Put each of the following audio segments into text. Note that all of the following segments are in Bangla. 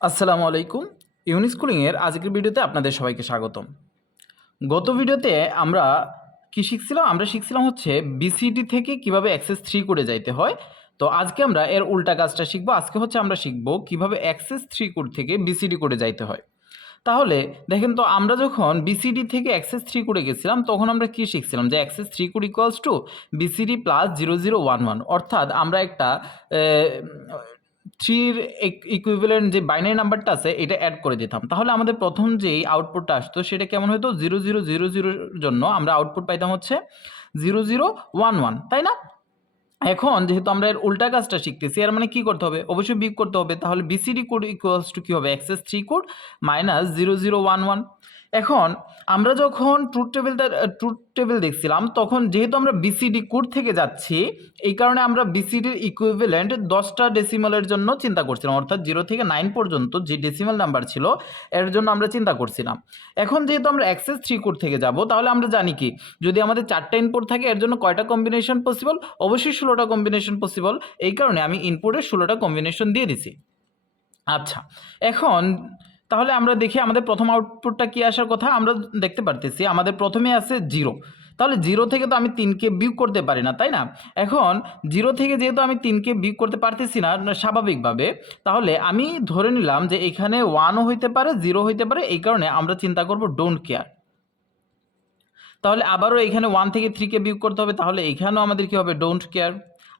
আসসালামু আলাইকুম। স্কুলিংয়ের আজকের ভিডিওতে আপনাদের সবাইকে স্বাগতম। গত ভিডিওতে আমরা কি শিখছিলাম? আমরা শিখছিলাম হচ্ছে বিসিডি থেকে কিভাবে অ্যাক্সেস 3 কোডে যাইতে হয়। তো আজকে আমরা এর উল্টা কাজটা শিখব। আজকে হচ্ছে আমরা শিখব কিভাবে অ্যাক্সেস 3 কোড থেকে বিসিডি কোডে যাইতে হয়। তাহলে দেখেন তো আমরা যখন বিসিডি থেকে অ্যাক্সেস 3 কোডে গেছিলাম তখন আমরা কি শিখছিলাম যে access 3 code equals to BCD plus 0011 অর্থাৎ আমরা একটা 3 এর ইকুইভ্যালেন্ট যে বাইনারি নাম্বারটা আছে এটা অ্যাড করে দিতাম। তাহলে আমাদের প্রথম যেই আউটপুটটা আসতো সেটা কেমন হতো 0000 এর জন্য আমরা আউটপুট পাইতাম হচ্ছে 0011, তাই না? এখন যেহেতু আমরা এর উল্টা কাজটা শিখতেছি এর মানে কি করতে হবে? অবশ্যই বিয়োগ করতে হবে। তাহলে বিসিডি কোড ইকুয়ালস টু কি হবে? Access 3 code minus 0011। এখন আমরা যখন ট্রুথ টেবিল দেখছিলাম তখন যেহেতু আমরা বিসিডি কোড থেকে যাচ্ছি এই কারণে আমরা বিসিডির ইকুইভ্যালেন্ট 10টা ডেসিমালের জন্য চিন্তা করছিলাম, অর্থাৎ 0 থেকে 9 পর্যন্ত যে ডেসিমাল নাম্বার ছিল এর জন্য আমরা চিন্তা করছিলাম। এখন যেহেতু আমরা অ্যাক্সেস 3 কোড থেকে যাব তাহলে আমরা জানি কি যদি আমাদের 4টা ইনপুট থাকে এর জন্য কয়টা কম্বিনেশন পসিবল? অবশ্যই 16টা কম্বিনেশন পসিবল। এই কারণে আমি ইনপুটের 16টা কম্বিনেশন দিয়ে দিছি। আচ্ছা, এখন তাহলে আমরা দেখি আমাদের প্রথম আউটপুটটা কি আসার কথা। আমরা দেখতে পারতেছি আমাদের প্রথমে আছে 0। তাহলে 0 থেকে তো আমি 3কে বিয়োগ করতে পারি না, তাই না? এখন 0 থেকে যেহেতু আমি 3কে বিয়োগ করতে পারতেছি না স্বাভাবিকভাবে, তাহলে আমি ধরে নিলাম যে এখানে 1ও হইতে পারে 0 হইতে পারে। এই কারণে আমরা চিন্তা করব ডোন্ট কেয়ার। তাহলে আবারও এখানে 1 থেকে 3কে বিয়োগ করতে হবে, তাহলে এখানেও আমাদের কি হবে? Don't care.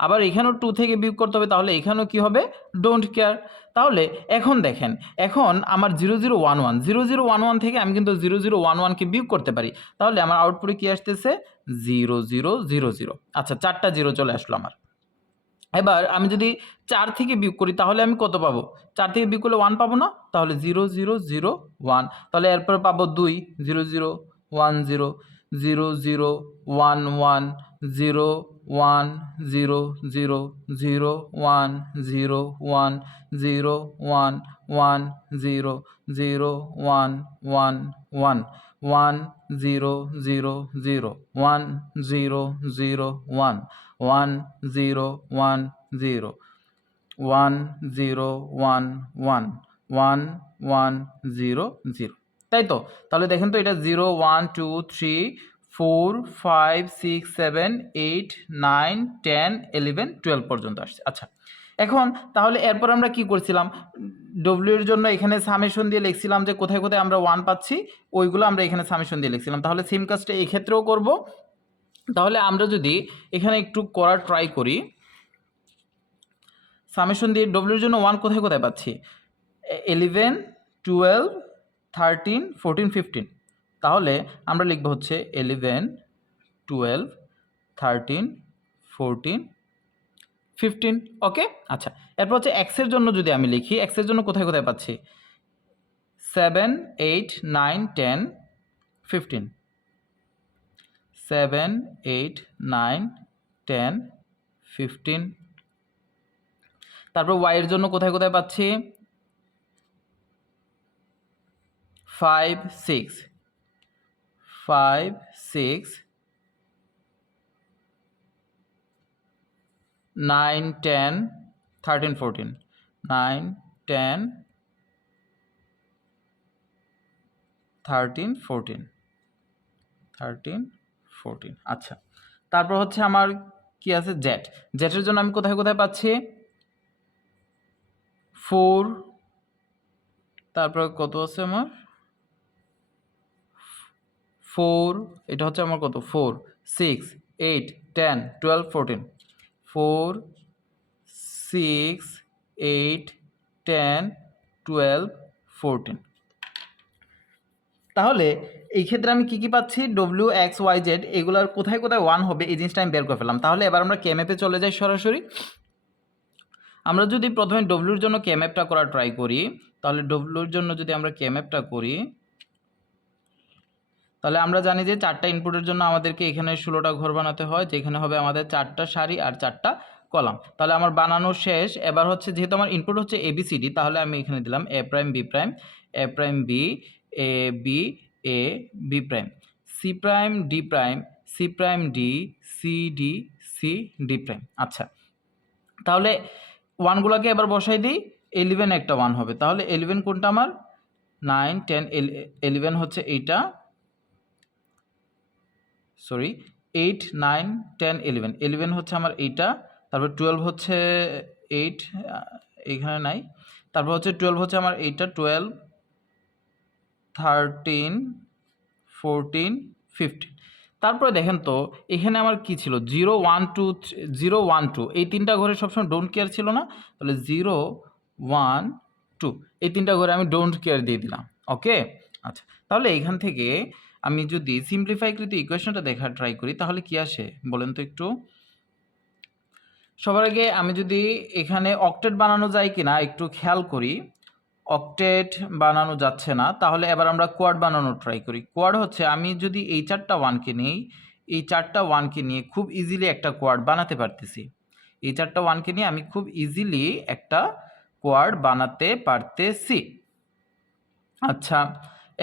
আবার এখানেও 2 থেকে বিয়োগ করতে হবে, তাহলে এখানেও কি হবে? Don't care. তাহলে এখন দেখেন, এখন আমার 0011 থেকে আমি কিন্তু 0011কে বিয়োগ করতে পারি। তাহলে আমার আউটপুটে কি আসতেছে? 0000। আচ্ছা, 4টা 0 চলে আসলো আমার। এবার আমি যদি 4 থেকে বিয়োগ করি তাহলে আমি কত পাবো? 4 থেকে বিয়োগ করলে 1 পাবো না? তাহলে 0001। তাহলে এরপরে পাবো 2, 0010, 0011, 0100, 0101, 0110, 0111, 1000, 1001, 1010, 1011, 1100। তাই তো? তাহলে দেখেন তো এটা 0 1 2 3 4 5 6 7 8 9 10 11 12 পর্যন্ত আসছে। আচ্ছা, এখন তাহলে এরপর আমরা কি করছিলাম? ডব্লিউ এর জন্য এখানে সামেশন দিয়ে লিখছিলাম যে কোথায় কোথায় আমরা 1 পাচ্ছি ওইগুলো আমরা এখানে সামেশন দিয়ে লিখছিলাম। তাহলে সেম কাজটা এই ক্ষেত্রেও করব। তাহলে আমরা যদি এখানে একটু করার ট্রাই করি, সামেশন দিয়ে ডব্লিউর জন্য 1 কোথায় কোথায় পাচ্ছি? 11 12 13 14 15। তাহলে আমরা লিখব হচ্ছে 11 12 13 14 15। ওকে, আচ্ছা। এরপর হচ্ছে এক্সের জন্য যদি আমি লিখি, এক্সের জন্য কোথায় কোথায় পাচ্ছি? 7 8 9 10 15। 7 8 9 10 15। তারপর ওয়াই এর জন্য কোথায় কোথায় পাচ্ছি? 5 6 5 6 9 10 13 14 9 10 13 14 13 14। আচ্ছা, তারপর হচ্ছে আমার কি আছে? জেড। জেটের জন্য আমি কোথায় কোথায় পাচ্ছি? 4, তারপর কত আছে আমার? 4, এটা হচ্ছে আমার কত? 4 6 8 10 12 14 4 6 8 10 12 14। তাহলে এই ক্ষেত্রে আমি কি কি পাচ্ছি? ডব্লিউ এক্স ওয়াই জেড এগুলার কোথায় কোথায় 1 হবে এই জিনিসটা আমি বের করে ফেললাম। তাহলে এবার আমরা কে ম্যাপে চলে যাই সরাসরি। আমরা যদি প্রথমে ডব্লিউর জন্য কে ম্যাপটা করার ট্রাই করি, তাহলে ডব্লিউর জন্য যদি আমরা কে ম্যাপটা করি তাহলে আমরা জানি যে 4টা ইনপুটের জন্য আমাদেরকে এখানে 16টা ঘর বানাতে হয়, যেখানে হবে আমাদের 4টা সারি আর 4টা কলাম। তাহলে আমার বানানো শেষ। এবার হচ্ছে যেহেতু আমার ইনপুট হচ্ছে এবিসিডি, তাহলে আমি এখানে দিলাম A prime B prime, A prime B, A B, A B prime, C prime D prime, C prime D, C D, C D prime. আচ্ছা, তাহলে ওয়ানগুলোকে এবার বসাই দিই। 11 একটা 1 হবে, তাহলে 11 কোনটা আমার 9 10 11 হচ্ছে এইটা, সরি 8 9 10 11 11 হচ্ছে আমার এইটা, তারপর 12 হচ্ছে 8 এখানে নাই, তারপর হচ্ছে 12 হচ্ছে আমার এইটা 12 13 14 15। তারপরে দেখেন তো এখানে আমার কি ছিল 0 1 2 0 1 2 এই তিনটা ঘরে সবসময় ডোন্ট কেয়ার ছিল না, তাহলে 0 1 2 এই তিনটা ঘরে আমি ডোন্ট কেয়ার দিয়ে দিলাম। ওকে, আচ্ছা, তাহলে এখান থেকে আমি যদি সিম্পলিফাইকৃত ইকুয়েশনটা দেখা ট্রাই করি তাহলে কি আসে বলেন তো একটু। সবার আগে আমি যদি এখানে অক্টেট বানানো যায় কিনা একটু খেয়াল করি। অক্টেট বানানো যাচ্ছে না, তাহলে এবার আমরা কোয়াড বানানো ট্রাই করি। কোয়াড হচ্ছে আমি যদি এই 4টা 1কে নিই, এই 4টা 1কে নিয়ে খুব ইজিলি একটা কোয়াড বানাতে পারতেছি। এই 4টা 1কে নিয়ে আমি খুব ইজিলি একটা কোয়াড বানাতে পারতেছি। আচ্ছা,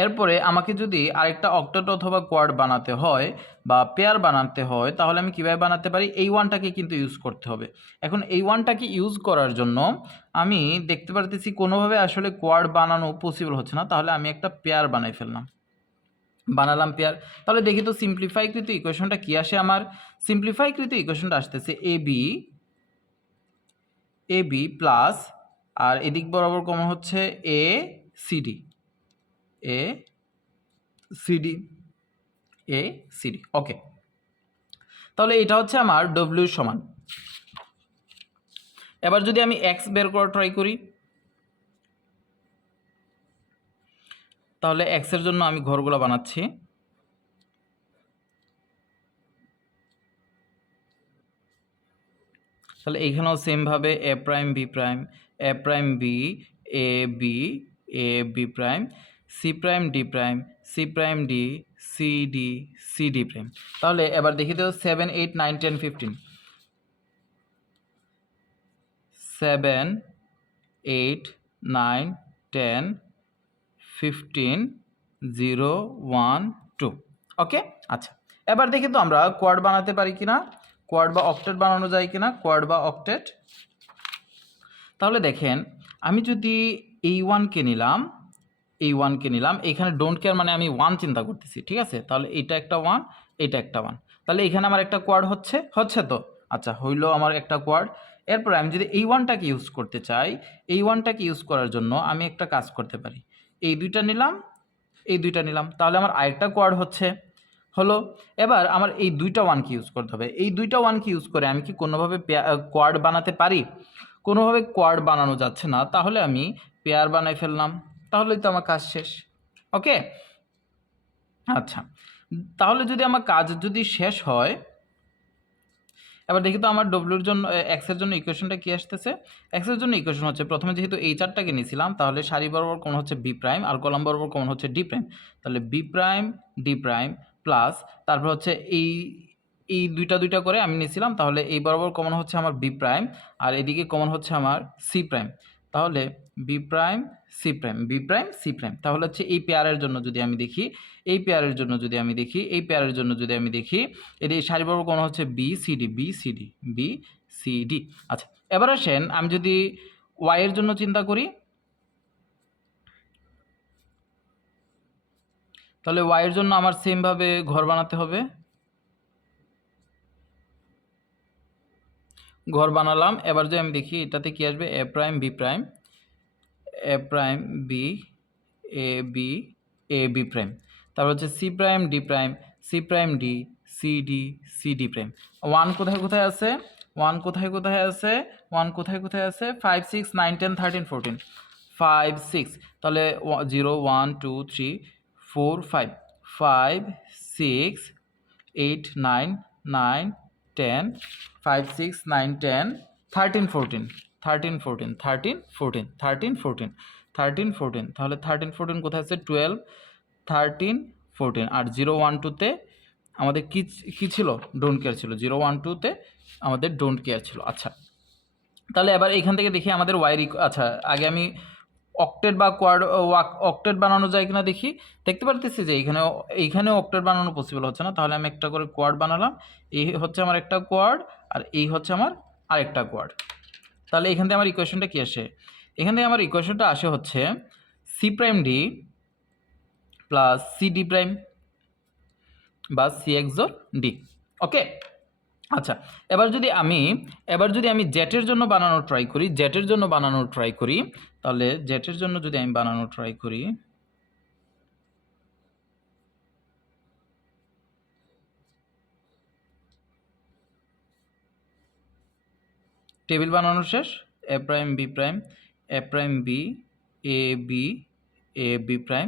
এরপরে আমাকে যদি আরেকটা অক্টেট অথবা কোয়াড বানাতে হয় বা পেয়ার বানাতে হয় তাহলে আমি কীভাবে বানাতে পারি, এই ওয়ানটাকে কিন্তু ইউজ করতে হবে। এখন এই ওয়ানটাকে ইউজ করার জন্য আমি দেখতে পারতেছি কোনোভাবে আসলে কোয়াড বানানো পসিবল হচ্ছে না, তাহলে আমি একটা পেয়ার বানাই ফেললাম, বানালাম পেয়ার। তাহলে দেখি তো সিম্পলিফাইকৃত ইকুয়েশনটা কী আসে আমার। সিম্পলিফাইকৃত ইকুয়েশনটা আসতেছে এ বি প্লাস, আর এদিক বরাবর কমন হচ্ছে এ সিডি, এ সিডি। ওকে, তাহলে এটা হচ্ছে আমার ডব্লিউ সমান। এবার যদি আমি এক্স বের করা ট্রাই করি তাহলে এক্সের জন্য আমি ঘরগুলো বানাচ্ছি। তাহলে এইখানেও সেমভাবে A prime B prime, A prime B, A B prime, C prime D prime, C prime D, C D prime. তাহলে এবার দেখি তো 7 8 9 10 15, 7 8 9 10 15 0 1 2। ওকে, আচ্ছা, এবার দেখি তো আমরা কোয়াড বানাতে পারি কিনা, কোয়াড বা অক্টেট বানানো যায় কিনা, কোয়াড বা অক্টেট। তাহলে দেখেন আমি যদি এই ওয়ানকে নিলাম, এখানে ডোন্ট কেয়ার মানে আমি 1 চিন্তা করতেছি, ঠিক আছে, তাহলে এটা একটা 1, এটা একটা 1, তাহলে এখানে আমার একটা কোয়াড হচ্ছে তো, আচ্ছা হইলো আমার একটা কোয়াড। এরপরে আমি যদি এই ওয়ানটাকে ইউজ করতে চাই, এই ওয়ানটাকে ইউজ করার জন্য আমি একটা কাজ করতে পারি, এই দুইটা নিলাম, তাহলে আমার আরেকটা কোয়াড হলো। এবার আমার এই দুইটা ওয়ানকে ইউজ করতে হবে, এই দুইটা ওয়ানকে ইউজ করে আমি কি কোনোভাবে কোয়াড বানাতে পারি? কোনোভাবে কোয়াড বানানো যাচ্ছে না, তাহলে আমি পেয়ার বানাই ফেললাম, তাহলেই তো আমার কাজ শেষ। ওকে, আচ্ছা, তাহলে যদি আমার কাজ যদি শেষ হয়, এবার দেখি তো আমার ডব্লিউর জন্য এক্সের জন্য ইকুয়েশনটা কি আসতেছে। এক্সের জন্য ইকুয়েশন হচ্ছে প্রথমে যেহেতু এই চারটাকে নিয়েছিলাম, তাহলে সারি বরাবর কোণ হচ্ছে বি প্রাইম আর কলাম বরাবর কোণ হচ্ছে ডি প্রাইম, তাহলে B prime D prime plus, তারপর হচ্ছে এই দুইটা করে আমি নিয়েছিলাম, তাহলে এই বরাবর কমন হচ্ছে আমার বি প্রাইম আর এদিকে কমন হচ্ছে আমার সি প্রাইম, তাহলে B prime C prime, B prime C prime. তাহলে হচ্ছে এই পেয়ারের জন্য যদি আমি দেখি, এটি সারি বরাবর কোণ হচ্ছে বি সি ডি। আচ্ছা, এবার আসেন আমি যদি ওয়াই এর জন্য চিন্তা করি, তাহলে ওয়াই এর জন্য আমার সেমভাবে ঘর বানাতে হবে, ঘর বানালাম। এবার যদি আমি দেখি এটাতে কি আসবে, A prime B prime, A prime B A B prime, তারপর হচ্ছে C prime D prime, C prime D C D prime. One কোথায় আছে, ওয়ান কোথায় আছে 5 6 9 10 13 14, 5 6, তাহলে 0 1 2 3 4 5, 5 6 8 9 9 10 5 6 9 10 13 14, 13 14 13 14 13 14 13 14, তাহলে 13 14 কোথায় আছে 12 13 14, আর 0 1 2তে আমাদের কি ছিল, ডোন্ট কেয়ার ছিল, 0 1 2তে আমাদের ডোন্ট কেয়ার ছিল। আচ্ছা, তাহলে এবার এখান থেকে দেখি আমাদের ওয়াই, আচ্ছা আগে আমি অক্টেট বা অক্টেট বানানো যায় কিনা দেখি। দেখতে পারতেছি যে এইখানেও অক্টেট বানানো পসিবল হচ্ছে না, তাহলে আমি একটা করে কোয়াড বানালাম, এই হচ্ছে আমার একটা কোয়াড আর এই হচ্ছে আমার আরেকটা কোয়াড। তাহলে এখান থেকে আমার ইকুয়েশনটা কি আসে, এখান থেকে আমার ইকুয়েশনটা আসে হচ্ছে C prime D plus C D prime বা সি এক্সর ডি। ওকে, আচ্ছা, এবার যদি আমি জেটের জন্য বানানোর ট্রাই করি, তাহলে জেটের জন্য যদি আমি বানানোর ট্রাই করি, টেবিল বানানো শেষ, A prime B prime, A prime B, A B prime,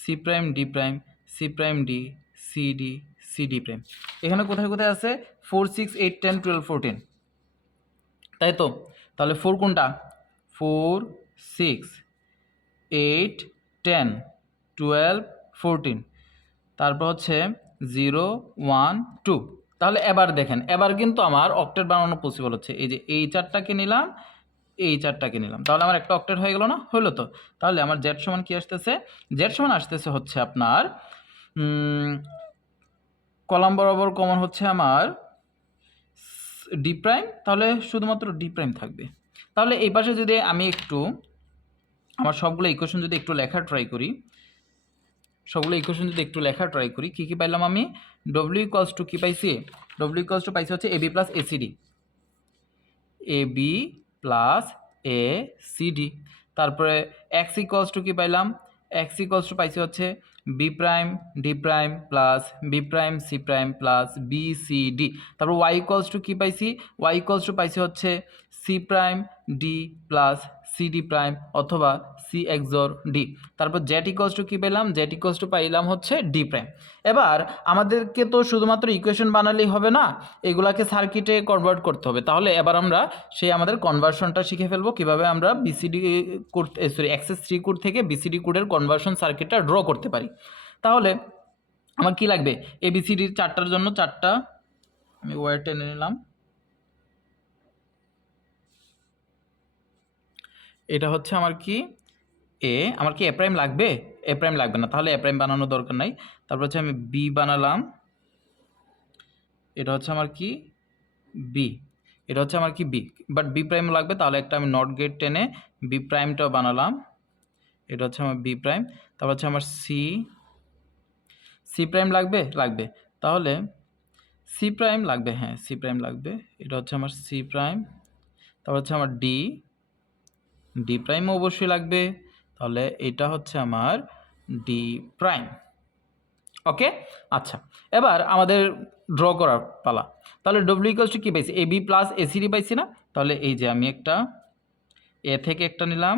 C prime D prime, C prime D, C D prime. এখানে কোথায় কোথায় আছে 4 6 8 10 12 14, তাই তো? তাহলে 4 কোনটা? 4 6 8 10 12 14, তারপর হচ্ছে 0 1 2। তাহলে এবার দেখেন, এবার কিন্তু আমার অক্টেট বানানো পসিবল হচ্ছে। এই যে এই চারটাকে নিলাম, এই চারটাকে নিলাম, তাহলে আমার একটা অক্টেট হয়ে গেল না? হলো তো। তাহলে আমার জেড সমান কি আসতেছে? জেড সমান আসতেছে হচ্ছে আপনার কলাম বরাবর কমন হচ্ছে আমার ডি প্রাইম, তাহলে শুধুমাত্র ডি প্রাইম থাকবে। তাহলে এই পাশে যদি আমি একটু আমার সবগুলো ইকুয়েশন যদি একটু লেখার ট্রাই করি, কী কী পাইলাম আমি? ডব্লিউ ইকুয়ালস টু কী পাইছি? ডব্লিউ ইকুয়ালস টু পাইছি হচ্ছে AB plus ACD, AB plus A CD. তারপরে এক্স ইকুয়ালস টু কী পাইলাম? এক্স ইকুয়ালস টু পাইছি হচ্ছে B prime D prime plus B prime C prime plus B C D. তারপর ওয়াই ইকুয়ালস টু কী পাইছি? ওয়াই ইকুয়ালস টু পাইছি হচ্ছে C prime D plus C D prime অথবা সি এক্সর ডি। তারপর জেড ইকুয়ালস টু কী পেলাম? জেড ইকুয়ালস টু পাইলাম হচ্ছে ডি প্রাইম। এবার আমাদেরকে তো শুধুমাত্র ইকুয়েশন বানালেই হবে না, এগুলাকে সার্কিটে কনভার্ট করতে হবে। তাহলে এবার আমরা আমাদের কনভার্সনটা শিখে ফেলবো, কিভাবে আমরা বিসিডি কোড এক্সেস 3 কোড থেকে বিসিডি কোডের কনভার্সন সার্কিটটা ড্র করতে পারি। তাহলে আমার কি লাগবে? এবিসিডির চারটার জন্য চারটা আমি ওয়্যার টেনে নিলাম। এটা হচ্ছে আমার কি আমার কি এ প্রাইম লাগবে? এ প্রাইম লাগবে না, তাহলে এ প্রাইম বানানোর দরকার নাই। তারপর হচ্ছে আমি বি বানালাম, এটা হচ্ছে আমার কি বি, এটা হচ্ছে আমার কি বি, বাট বি প্রাইম লাগবে, তাহলে একটা আমি নট গেট টেনে বি প্রাইমটাও বানালাম, এটা হচ্ছে আমার বি প্রাইম। তারপর হচ্ছে আমার সি প্রাইম লাগবে, তাহলে সি প্রাইম লাগবে, হ্যাঁ সি প্রাইম লাগবে, এটা হচ্ছে আমার সি প্রাইম। তারপর হচ্ছে আমার ডি প্রাইম অবশ্যই লাগবে, তাহলে এটা হচ্ছে আমার ডি প্রাইম। ওকে, আচ্ছা, এবার আমাদের ড্র করার পালা। তাহলে ডব্লিউ ইকুয়ালস টু কী পাইছি? এ বি প্লাস এসিডি পাইছি না? তাহলে এই যে আমি একটা এ থেকে একটা নিলাম,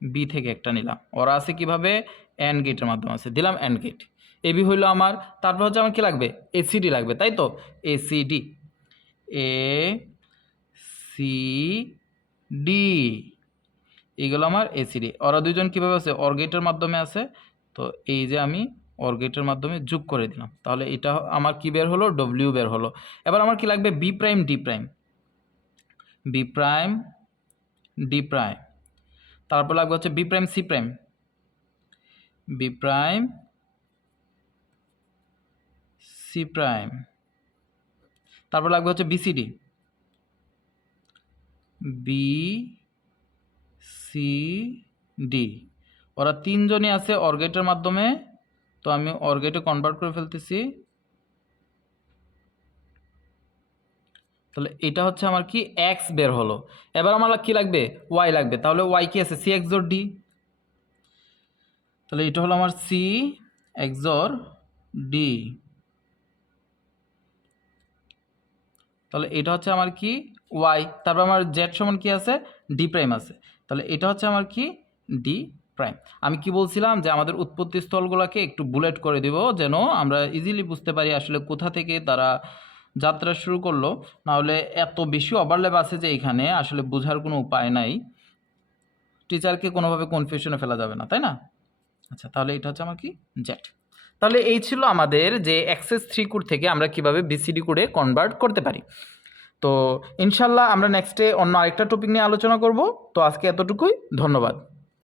বি থেকে একটা নিলাম, ওরা আছে কিভাবে? অ্যান্ড গেটের মাধ্যমে আছে, দিলাম অ্যান্ড গেট। এবি হইল আমার, তারপর হচ্ছে আমার কি লাগবে? এসিডি লাগবে, তাই তো? এসিডি, এ সি ডি, এইগুলো আমার এসিডি। ওরা দুইজন কীভাবে আছে? অর গেটের মাধ্যমে আছে, তো এই যে আমি অর গেটের মাধ্যমে যোগ করে দিলাম, তাহলে এটা আমার কি বের হলো? ডব্লিউ বের হলো। এবার আমার কি লাগবে? B prime D prime, B prime D prime, তারপর লাগবে হচ্ছে B prime C prime, B prime C prime, তারপর লাগবে হচ্ছে বিসিডি, বি সি ডি। ওরা তিনজনই আছে অর গেটের মাধ্যমে, তো আমি অর গেটে কনভার্ট করে ফেলতেছি। তাহলে এটা হচ্ছে আমার কি এক্স বের হলো। এবার আমার কি লাগবে? ওয়াই লাগবে, তাহলে ওয়াই কি আছে? সি এক্সর ডি, তাহলে এটা হলো আমার সি এক্সর ডি, তাহলে এটা হচ্ছে আমার কি ওয়াই। তারপর আমার জেড সমান কি আছে? ডি প্রাইম আছে, তাহলে এটা হচ্ছে আমার কি ডি প্রাইম। আমি কি বলছিলাম যে আমাদের উৎপত্তি স্থলগুলোকে একটু বুলেট করে দেব, যেন আমরা ইজিলি বুঝতে পারি আসলে কোথা থেকে তারা যাত্রা শুরু করলো। নাহলে এত বেশি ওভারল্যাপ আছে যে এখানে আসলে বোঝার কোনো উপায় নাই, টিচারকে কোনোভাবে কনফিউশনে ফেলা যাবে না, তাই না? আচ্ছা, তাহলে এটা হচ্ছে আমার কি জেড। তাহলে এই ছিল আমাদের যে Excess-3 কোড থেকে আমরা কিভাবে বিসিডি কোডে কনভার্ট করতে পারি। তো ইনশাল্লাহ আমরা নেক্সটে অন্য আরেকটা টপিক নিয়ে আলোচনা করব। তো আজকে এতটুকুই, ধন্যবাদ।